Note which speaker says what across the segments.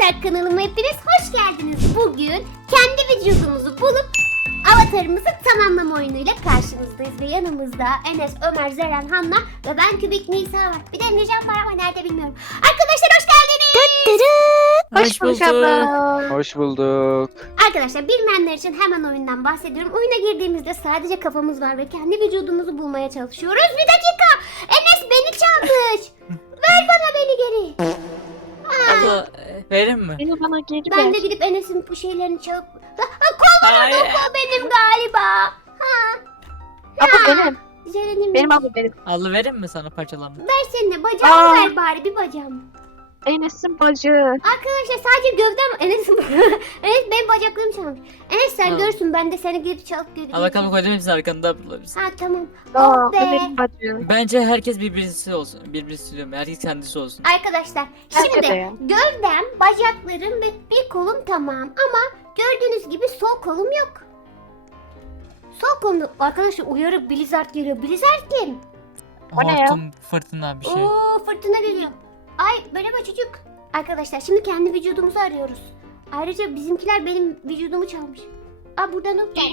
Speaker 1: Arkadaşlar kanalıma hepiniz hoş geldiniz. Bugün kendi vücudumuzu bulup avatarımızı tamamlama oyunuyla karşınızdayız. Ve yanımızda Enes, Ömer, Zeren, Hanna ve ben Kübik Nisa var. Bir de Emrecan var ama nerede bilmiyorum. Arkadaşlar hoş geldiniz.
Speaker 2: Hoş bulduk.
Speaker 3: Hoş bulduk.
Speaker 1: Arkadaşlar bilmeyenler için hemen oyundan bahsediyorum. Oyuna girdiğimizde sadece kafamız var ve kendi vücudumuzu bulmaya çalışıyoruz. Bir dakika. Enes beni çalmış. Ver bana beni geri.
Speaker 2: Abla verin mi?
Speaker 4: Beni bana geri
Speaker 1: Ben
Speaker 4: ver.
Speaker 1: de gidip Enes'in bu şeylerini çalıp...
Speaker 2: Hayır.
Speaker 1: O benim galiba.
Speaker 4: Abla benim.
Speaker 1: Zeren'in
Speaker 4: Benim abla benim.
Speaker 2: Abla verin mi sana parçalarını?
Speaker 1: Versene de bacağımı
Speaker 4: Aa.
Speaker 1: ver bari bir bacağım.
Speaker 4: Enes'in bacı.
Speaker 1: Arkadaşlar sadece gövdem Enes'in Enes benim bacaklarımı çalmış. Enes sen
Speaker 2: Ha.
Speaker 1: görsün ben de seni gidip çalıp geri
Speaker 2: Abla kapı koydum hepsi arkanda abla biz.
Speaker 1: Ha tamam.
Speaker 4: Aa,
Speaker 1: Oh be.
Speaker 4: benim bacı.
Speaker 2: Bence herkes birbirisi olsun. Birbirisi diyorum. Herkes kendisi olsun.
Speaker 1: Arkadaşlar
Speaker 4: Bence de
Speaker 1: şimdi
Speaker 4: ya.
Speaker 1: gövdem, bacaklarım ve bir kolum tamam ama gördüğünüz gibi sol kolum yok. Sol kolum yok. Arkadaşlar uyarı Blizzard geliyor. Blizzard kim?
Speaker 4: O ne ya?
Speaker 2: Hortum, fırtına bir şey.
Speaker 1: Oo fırtına geliyor. Ay merhaba çocuk. Arkadaşlar şimdi kendi vücudumuzu arıyoruz. Ayrıca bizimkiler benim vücudumu çalmış. Aa burada ne var?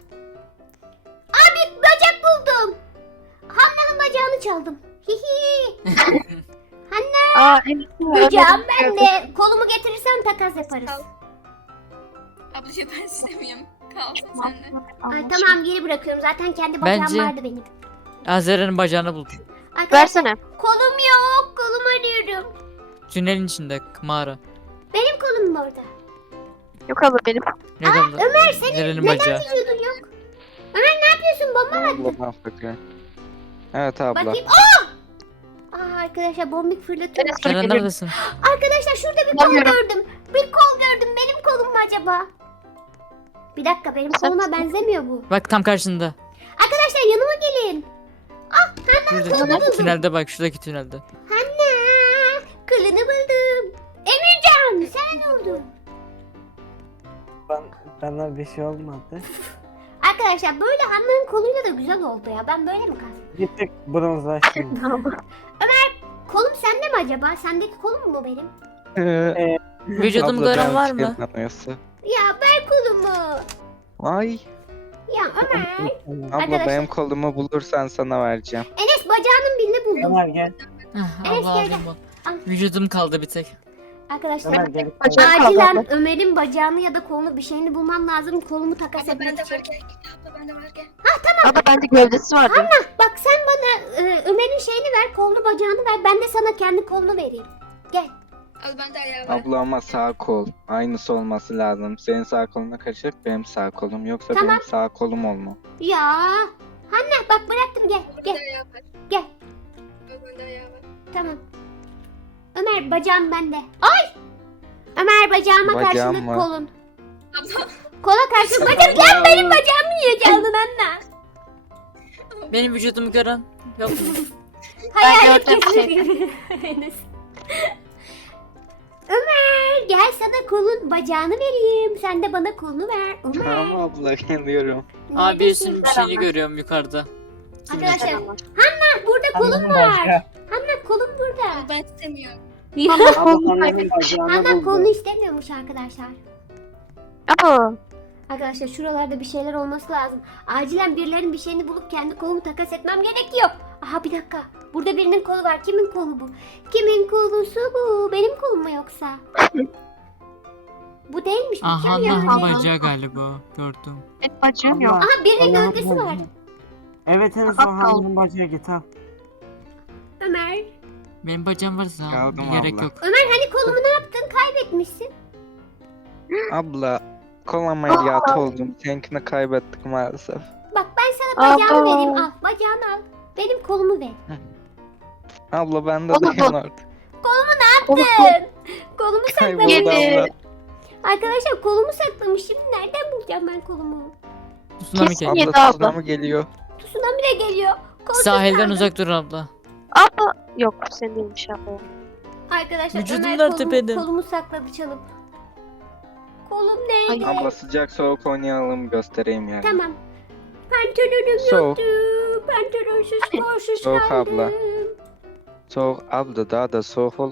Speaker 1: Abi bacak buldum. Hanna'nın bacağını çaldım. Hihi.
Speaker 4: Aa Enes'in
Speaker 1: Bacağım bende. Kolumu getirirsen takas yaparız.
Speaker 5: Kal. Ablacığım ben istemiyorum. Kalsın sende.
Speaker 1: Ay, tamam geri bırakıyorum. Zaten kendi bacağım
Speaker 2: Bence-
Speaker 1: vardı benim.
Speaker 2: Azer'in bacağını buldum.
Speaker 1: Arkadaşlar
Speaker 4: Versene.
Speaker 1: kolum yok. Kolumu arıyorum.
Speaker 2: Tünelin içinde mağara.
Speaker 1: Benim kolum mu orada?
Speaker 4: Yok abla benim.
Speaker 2: Ne abla?
Speaker 1: Ömer senin
Speaker 2: Zeren'in
Speaker 1: neden
Speaker 2: bacağı.
Speaker 1: vücudun yok? Ömer ne yapıyorsun? Bomba mı attın?
Speaker 3: Abla bakıyor. Evet abla.
Speaker 1: Bakayım. Aa! Aa arkadaşlar bombik fırlatıyor.
Speaker 4: Enes
Speaker 2: Zeren
Speaker 4: buraya
Speaker 2: neredesin?
Speaker 1: Arkadaşlar şurada bir kol
Speaker 4: Bulamıyorum.
Speaker 1: gördüm. Bir kol gördüm. Benim kolum mu acaba? Bir dakika benim koluma benzemiyor bu.
Speaker 2: Bak tam karşında.
Speaker 1: Arkadaşlar yanıma gelin.
Speaker 2: Burada tünelde bak şuradaki tünelde.
Speaker 1: Hanna kılını buldum. Emircan sen ne oldu?
Speaker 6: Bana bir şey olmadı.
Speaker 1: Arkadaşlar böyle Hanna'nın koluyla da güzel oldu ya. Ben böyle mi kalsın?
Speaker 6: Gittik bronzlaştım.
Speaker 1: Kolum sende mi acaba? Sendeki kolum mu benim?
Speaker 2: Vücudumu
Speaker 3: Abla
Speaker 2: gören
Speaker 3: ben
Speaker 2: var mı?
Speaker 3: kızlanıyorsa.
Speaker 1: Ya ver kolumu.
Speaker 3: Ay.
Speaker 1: Ya Ömer.
Speaker 3: Abla
Speaker 1: Arkadaşlar-
Speaker 3: benim kolumu bulursan sana vereceğim.
Speaker 1: Enes bacağının birini buldum.
Speaker 6: Ömer gel.
Speaker 2: Hah,
Speaker 1: Evet,
Speaker 2: abla
Speaker 1: gel,
Speaker 2: aldım
Speaker 1: Al.
Speaker 2: bu. Vücudum kaldı bir tek.
Speaker 1: Arkadaşlar
Speaker 6: Ömer gel.
Speaker 4: Bacağım kaldı abla.
Speaker 1: acilen Ömer'in bacağını ya da kolunu bir şeyini bulmam lazım. Kolumu takas
Speaker 5: Abla
Speaker 1: etmek
Speaker 5: bende
Speaker 1: için.
Speaker 5: var gel. Abla bende var gel.
Speaker 4: Abla bende gövdesi vardı.
Speaker 1: Bak sen bana Ömer'in şeyini ver, kolunu bacağını ver. Ben de sana kendi kolunu vereyim. Gel.
Speaker 5: Abla bende ayağı var.
Speaker 3: Abla ama sağ kol. Aynısı olması lazım. Senin sağ koluna karışık benim sağ kolum. Yoksa
Speaker 1: Tamam.
Speaker 3: benim sağ kolum olma.
Speaker 1: Ya. Hanna bak bıraktım gel.
Speaker 5: Abla
Speaker 1: Gel.
Speaker 5: bende ayağı var.
Speaker 1: Gel.
Speaker 5: Abla bende ayağı var.
Speaker 1: Tamam. Ömer bacağım bende. Ay. Ömer bacağıma
Speaker 3: Bacağım
Speaker 1: karşılık
Speaker 3: mı?
Speaker 1: kolun.
Speaker 5: Abla.
Speaker 1: Kola karşılık bacağım. Lan benim bacağımı niye çaldın Hanna?
Speaker 2: Benim vücudumu gören yok mu?
Speaker 1: Hayalet
Speaker 4: gördüm
Speaker 1: kesin. Enes. Ömer gel sana kolun bacağını vereyim. Sen de bana kolunu ver. Ömer.
Speaker 3: Tamam abla geliyorum.
Speaker 2: Abi
Speaker 1: Neredesin?
Speaker 2: birisinin bir şeyini görüyorum yukarıda.
Speaker 1: Arkadaşlar burada kolum var. Hanna kolum burada.
Speaker 5: Abla ben istemiyorum.
Speaker 1: Ya.
Speaker 6: Ablanın bacağını
Speaker 1: Hanna kolunu
Speaker 6: buldum.
Speaker 1: istemiyormuş arkadaşlar.
Speaker 4: Abla.
Speaker 1: Arkadaşlar şuralarda bir şeyler olması lazım. Acilen birilerinin bir şeyini bulup kendi kolumu takas etmem gerekiyor. Aha bir dakika. Burada birinin kolu var. Kimin kolu bu? Kimin kolusu bu? Benim kolum mu yoksa? Bu değilmiş. Bu
Speaker 2: Aha
Speaker 1: kim ya?
Speaker 2: Hanna bacağı galiba. Gördüm.
Speaker 4: Benim bacağım yok.
Speaker 1: Aha birinin
Speaker 6: Bacağını
Speaker 1: gövdesi
Speaker 6: buldum.
Speaker 1: var.
Speaker 6: Evet Enes o
Speaker 4: Aptal.
Speaker 6: hanımın bacağı git al.
Speaker 1: Ömer.
Speaker 2: Benim bacağım varsa
Speaker 3: Kaldım
Speaker 2: gerek
Speaker 3: abla.
Speaker 2: yok.
Speaker 1: Ömer hani kolumu ne yaptın? Kaybetmişsin.
Speaker 3: Abla kol ameliyatı oldum. Seninkini kaybettik maalesef.
Speaker 1: Bak ben sana bacağını
Speaker 4: Aba.
Speaker 1: vereyim. Al bacağını al. Benim kolumu ver.
Speaker 3: Abla ben de
Speaker 4: Oğlum,
Speaker 3: dayan artık.
Speaker 4: Kolu
Speaker 1: Kolumu
Speaker 3: Kayboldu
Speaker 1: saklamış.
Speaker 3: abla.
Speaker 1: Arkadaşlar kolumu saklamış. Şimdi nereden bulacağım ben kolumu?
Speaker 2: Tsunami
Speaker 4: Kesin
Speaker 2: geliyor.
Speaker 4: yedi
Speaker 3: Abla
Speaker 4: abla.
Speaker 3: tsunami geliyor.
Speaker 1: Tsunami de geliyor. Kolsuz
Speaker 2: Sahilden
Speaker 1: kaldım.
Speaker 2: uzak dur abla.
Speaker 4: Abla. Yok sen değilmiş abla.
Speaker 1: Arkadaşlar
Speaker 2: Vücudum
Speaker 1: Ömer
Speaker 2: nerede benim?
Speaker 1: kolumu sakladı çalıp. Kolum neydi?
Speaker 4: Ay.
Speaker 3: Abla sıcak soğuk oynayalım göstereyim yani.
Speaker 1: Tamam. Pantolonum
Speaker 3: Soğuk.
Speaker 1: yoktu. Pantolonsuz koşuş
Speaker 3: Soğuk
Speaker 1: kaldım.
Speaker 3: abla. Soğuk abla daha da soğuk oluyor.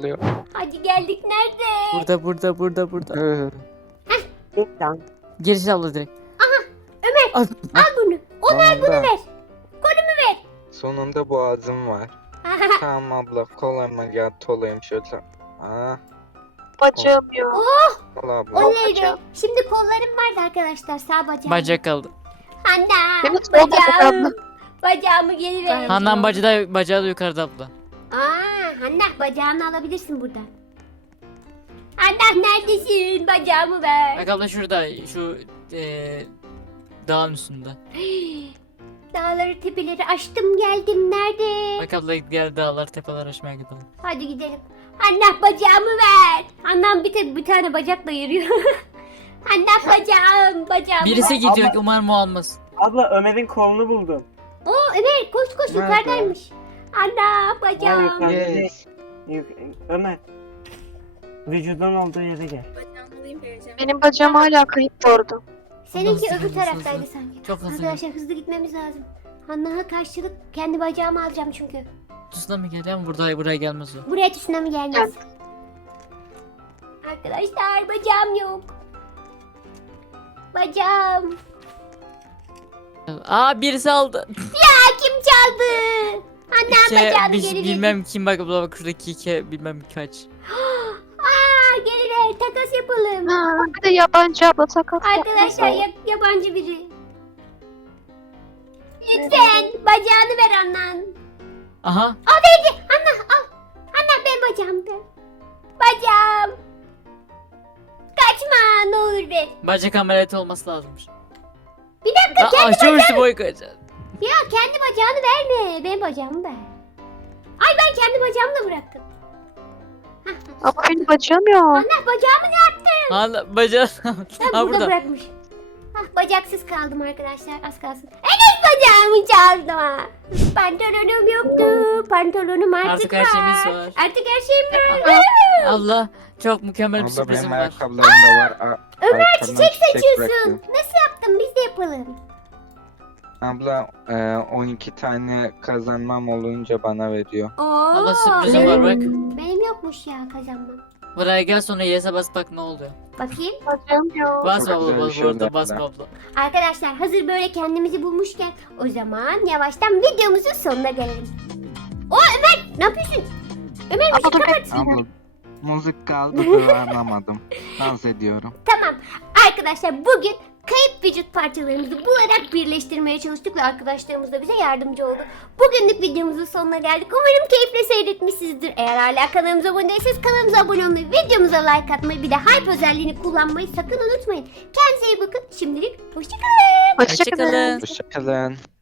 Speaker 1: Hadi geldik, nerede?
Speaker 2: Burada.
Speaker 6: Lütfen.
Speaker 2: Gerisi abla direkt.
Speaker 1: Ömer, al bunu. Ömer bunu ver.
Speaker 3: Sonunda boğazım var. Tamam abla kolama yat olayım şöyle. Ah,
Speaker 4: Bacağım yok.
Speaker 3: al abla.
Speaker 1: Oley be. Şimdi kollarım vardı arkadaşlar, sağ bacağım.
Speaker 2: Bacak kaldı.
Speaker 1: Hanna,
Speaker 4: Benim sol bacak
Speaker 1: bacağım.
Speaker 4: abla.
Speaker 1: Bacağımı geri ver.
Speaker 2: Handan bacağı da yukarıda abla.
Speaker 1: Hanna, bacağını alabilirsin buradan. Hanna neredesin? Bacağımı ver.
Speaker 2: Bak abla şurada şu dağın üstünde.
Speaker 1: Dağları tepeleri aştım geldim, nerede?
Speaker 2: Bak abla gel dağlar tepeler aşmaya gidelim.
Speaker 1: Hadi gidelim. Hanna bacağımı ver. Handan bir tane bacakla yürüyor. Hanna bacağımı
Speaker 2: Birisi
Speaker 1: ver.
Speaker 2: gidiyor umarım o almaz.
Speaker 6: Abla Ömer'in kolunu buldum.
Speaker 1: Oo Ömer koş
Speaker 3: Nerede?
Speaker 1: yukarıdaymış. Hanna
Speaker 6: Hayır,
Speaker 1: bacağım.
Speaker 6: yukarı.
Speaker 3: Yes.
Speaker 6: Ömer. Vücudun olduğu yere gel.
Speaker 5: Bacağımı alayım vereceğim.
Speaker 4: Benim bacağım hala kayıp orada.
Speaker 1: Seninki
Speaker 2: Hızlı,
Speaker 1: öbür
Speaker 2: hızlı,
Speaker 1: taraftaydı
Speaker 2: hızlı.
Speaker 1: sanki.
Speaker 2: Çok hızlı.
Speaker 1: Arkadaşlar hızlı gitmemiz lazım. Hanna'ya karşılık kendi bacağımı alacağım çünkü.
Speaker 2: Tsunami geliyor ama buraya gelmez o.
Speaker 1: Buraya tsunami gelmez. Arkadaşlar bacağım yok. Bacağım.
Speaker 2: Aa birisi aldı.
Speaker 1: Kim çaldı? Annem bacağını geri verdi.
Speaker 2: Bilmem kim bak abla bak şuradaki iki bilmem kaç.
Speaker 1: Geri ver, takas yapalım.
Speaker 4: Ha, bir de yabancı abla takas
Speaker 1: Arkadaşlar
Speaker 4: yapmaz.
Speaker 1: yabancı biri. Lütfen bacağını ver Annan.
Speaker 2: Aha.
Speaker 1: Anne ben bacağım ver. Bacağım. Kaçma ne olur ver.
Speaker 2: Bacak ameliyatı olması lazımmış.
Speaker 1: Bir dakika kendi
Speaker 2: Açıyormuştu boy kaç.
Speaker 1: Ya kendi bacağını verme. Benim bacağımı ver. Ay ben kendi bacağımı da bıraktım.
Speaker 4: Ama benim bacağım yok.
Speaker 1: Anne bacağımı ne yaptın?
Speaker 2: Hala bacağı.
Speaker 1: Ben
Speaker 2: Ha
Speaker 1: burada
Speaker 2: burada.
Speaker 1: bırakmış. Bacaksız kaldım arkadaşlar az kalsın. Enes bacağımı çaldı ha. Pantolonum yoktu. Pantolonum artık,
Speaker 2: Artık her şeyimiz var.
Speaker 1: Artık her şeyim var.
Speaker 2: Allah çok mükemmel bir
Speaker 3: Abla
Speaker 2: sürprizim
Speaker 3: benim
Speaker 2: var.
Speaker 3: ayakkabılarım da var.
Speaker 1: Ömer
Speaker 3: Arkamdan
Speaker 1: çiçek seçiyorsun.
Speaker 3: bıraktım.
Speaker 1: Nasıl yaptın? Biz de yapalım.
Speaker 3: Abla 12 tane kazanmam olunca bana veriyor.
Speaker 1: Oo,
Speaker 2: Allah sürprizim var bak.
Speaker 1: Benim yokmuş ya kazanmam.
Speaker 2: Buraya gel sonra yes'e bas bak ne oluyor.
Speaker 1: Bakayım.
Speaker 4: Bacağım yok.
Speaker 2: Bas
Speaker 3: Çok
Speaker 2: abla
Speaker 3: güzel bir
Speaker 2: bas
Speaker 3: şey
Speaker 2: orada
Speaker 3: oldu
Speaker 2: bas
Speaker 3: abla.
Speaker 2: abla.
Speaker 1: Arkadaşlar hazır böyle kendimizi bulmuşken o zaman yavaştan videomuzun sonuna gelelim. Ömer ne yapıyorsun? Ömer
Speaker 4: Abla
Speaker 1: müzik
Speaker 4: dur
Speaker 1: kapat.
Speaker 4: bekle.
Speaker 3: Abla müzik kaldı kullanamadım. Dans ediyorum.
Speaker 1: Tamam arkadaşlar bugün kayıp vücut parçalarımızı bularak birleştirmeye çalıştık ve arkadaşlarımız da bize yardımcı oldu. Bugünlük videomuzun sonuna geldik. Umarım keyifle seyretmişsinizdir. Eğer hala kanalımıza abone değilseniz kanalımıza abone olmayı, videomuza like atmayı bir de hype özelliğini kullanmayı sakın unutmayın. Kendinize iyi bakın. Şimdilik hoşçakalın.
Speaker 4: Hoşçakalın.
Speaker 2: Hoşçakalın.
Speaker 3: Hoşçakalın.